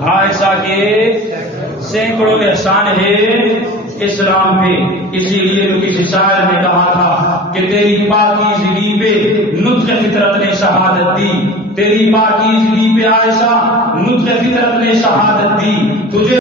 عائشہ کے سینکڑوں احسان ہے اسلام پہ، اسی لیے تو کسی شاعر نے کہا تھا کہ تیری پاکیزگی پہ نطق فطرت نے شہادت دی، تیری پاکیزگی پہ عائشہ نطق فطرت نے شہادت دی، تجھے